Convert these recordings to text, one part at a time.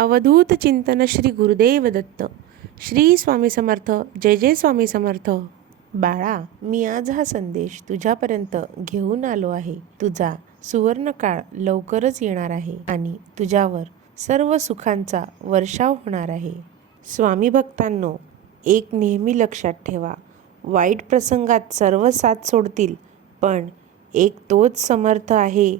अवधूत चिंतन श्री गुरुदेव दत्त. श्री स्वामी समर्थ जय जय स्वामी समर्थ. बाळा मी आज हा संदेश तुझ्यापर्यंत घेऊन आलो आहे. तुझा सुवर्णकाळ लवकरच येणार आहे आणि तुझ्यावर सर्व सुखांचा वर्षाव होणार आहे. स्वामी भक्तांनो एक नेहमी लक्षात ठेवा वाईट प्रसंगात सर्व साथ सोडतील पण एक तोच समर्थ आहे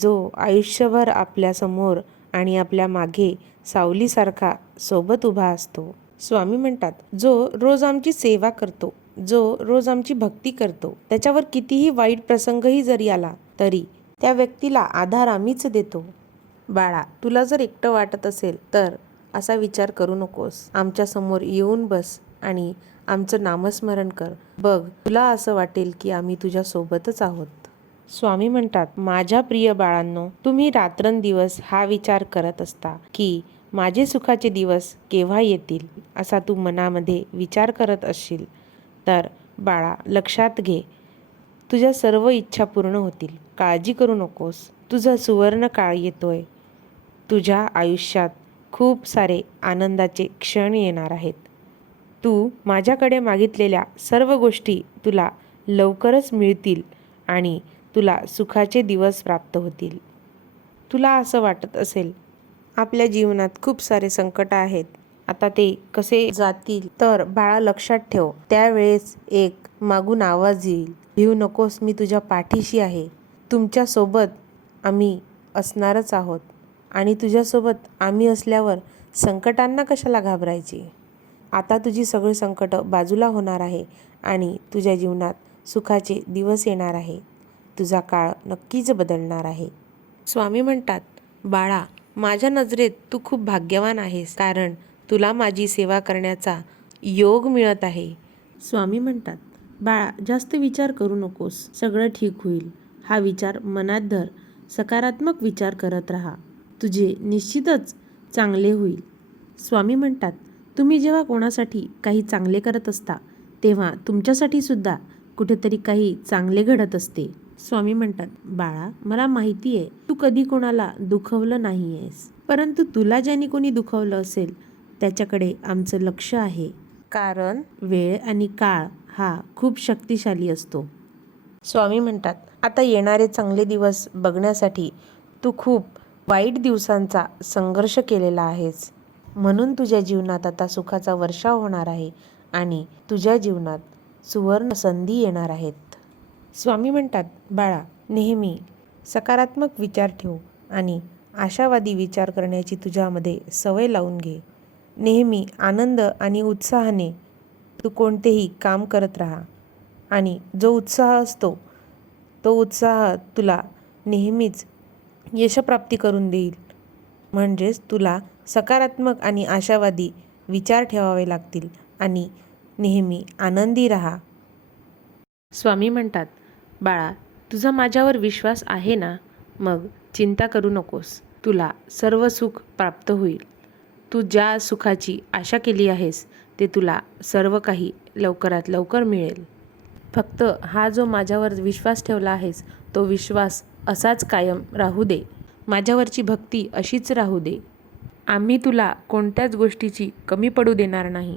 जो आयुष्यभर आपल्यासमोर आणि आपल्या मागे सावलीसारखा सोबत उभा असतो. स्वामी म्हणतात जो रोज आमची सेवा करतो जो रोज आमची भक्ती करतो त्याच्यावर कितीही वाईट प्रसंगही जरी आला तरी त्या व्यक्तीला आधार आम्हीच देतो. बाळा तुला जर एकटं वाटत असेल तर असा विचार करू नकोस. आमच्यासमोर येऊन बस आणि आमचं नामस्मरण कर. बघ तुला असं वाटेल की आम्ही तुझ्या सोबतच आहोत. स्वामी म्हणतात माझ्या प्रिय बाळांनो तुम्ही रात्रंदिवस हा विचार करत असता की माझे सुखाचे दिवस केव्हा येतील असा तू मनामध्ये विचार करत असशील. तर बाळा लक्षात घे तुझ्या सर्व इच्छा पूर्ण होतील. काळजी करू नकोस. तुझा सुवर्ण काळ येतोय. तुझ्या आयुष्यात खूप सारे आनंदाचे क्षण येणार आहेत. तू माझ्याकडे मागितलेल्या सर्व गोष्टी तुला लवकरच मिळतील आणि तुला सुखाचे दिवस प्राप्त होतील. तुला असं वाटत असेल आपल्या जीवनात खूप सारे संकट आहेत. आता ते कसे जातील तर बाळा लक्षात ठेव त्यावेळेस एक मागून आवाज येईल. भिऊ नकोस मी तुझ्या पाठीशी आहे. तुमच्यासोबत आम्ही असणारच आहोत. आणि तुझ्यासोबत आम्ही असल्यावर संकटांना कशाला घाबरायची? आता तुझी सगळी संकटं बाजूला होणार आहे आणि तुझ्या जीवनात सुखाचे दिवस येणार आहे. तुझा काळ नक्कीच बदलणार आहे. स्वामी म्हणतात बाळा माझ्या नजरेत तू खूप भाग्यवान आहेस कारण तुला माझी सेवा करण्याचा योग मिळत आहे. स्वामी म्हणतात बाळा जास्त विचार करू नकोस सगळं ठीक होईल. हा विचार मनात धर सकारात्मक विचार करत राहा. तुझे निश्चितच चांगले होईल. स्वामी म्हणतात तुम्ही जेव्हा कोणासाठी काही चांगले करत असता तेव्हा तुमच्यासाठी सुद्धा कुठेतरी काही चांगले घडत असते. स्वामी म्हणतात बाळा मला माहिती आहे तू कधी कोणाला दुखवलं नाही आहेस परंतु तुला ज्याने कोणी दुखवलं असेल त्याच्याकडे आमचं लक्ष आहे. कारण वेळ आणि काळ हा खूप शक्तिशाली असतो. स्वामी म्हणतात आता येणारे चांगले दिवस बघण्यासाठी तू खूप वाईट दिवसांचा संघर्ष केलेला आहेस. म्हणून तुझ्या जीवनात आता सुखाचा वर्षाव होणार आहे आणि तुझ्या जीवनात सुवर्ण संधी येणार आहेत. स्वामी म्हणतात बाळा नेहमी सकारात्मक विचार ठेव आणि आशावादी विचार करण्याची तुझ्यामध्ये सवय लावून घे. नेहमी आनंद आणि उत्साहाने तू कोणतेही काम करत राहा आणि जो उत्साह असतो तो उत्साह तुला नेहमीच यशप्राप्ती करून देईल. म्हणजेच तुला सकारात्मक आणि आशावादी विचार ठेवावे लागतील आणि नेहमी आनंदी राहा. स्वामी म्हणतात बाळा तुझा माझ्यावर विश्वास आहे ना? मग चिंता करू नकोस. तुला सर्व सुख प्राप्त होईल. तू ज्या सुखाची आशा केली आहेस ते तुला सर्व काही लवकरात लवकर मिळेल. फक्त हा जो माझ्यावर विश्वास ठेवला आहेस तो विश्वास असाच कायम राहू दे. माझ्यावरची भक्ती अशीच राहू दे. आम्ही तुला कोणत्याच गोष्टीची कमी पडू देणार नाही.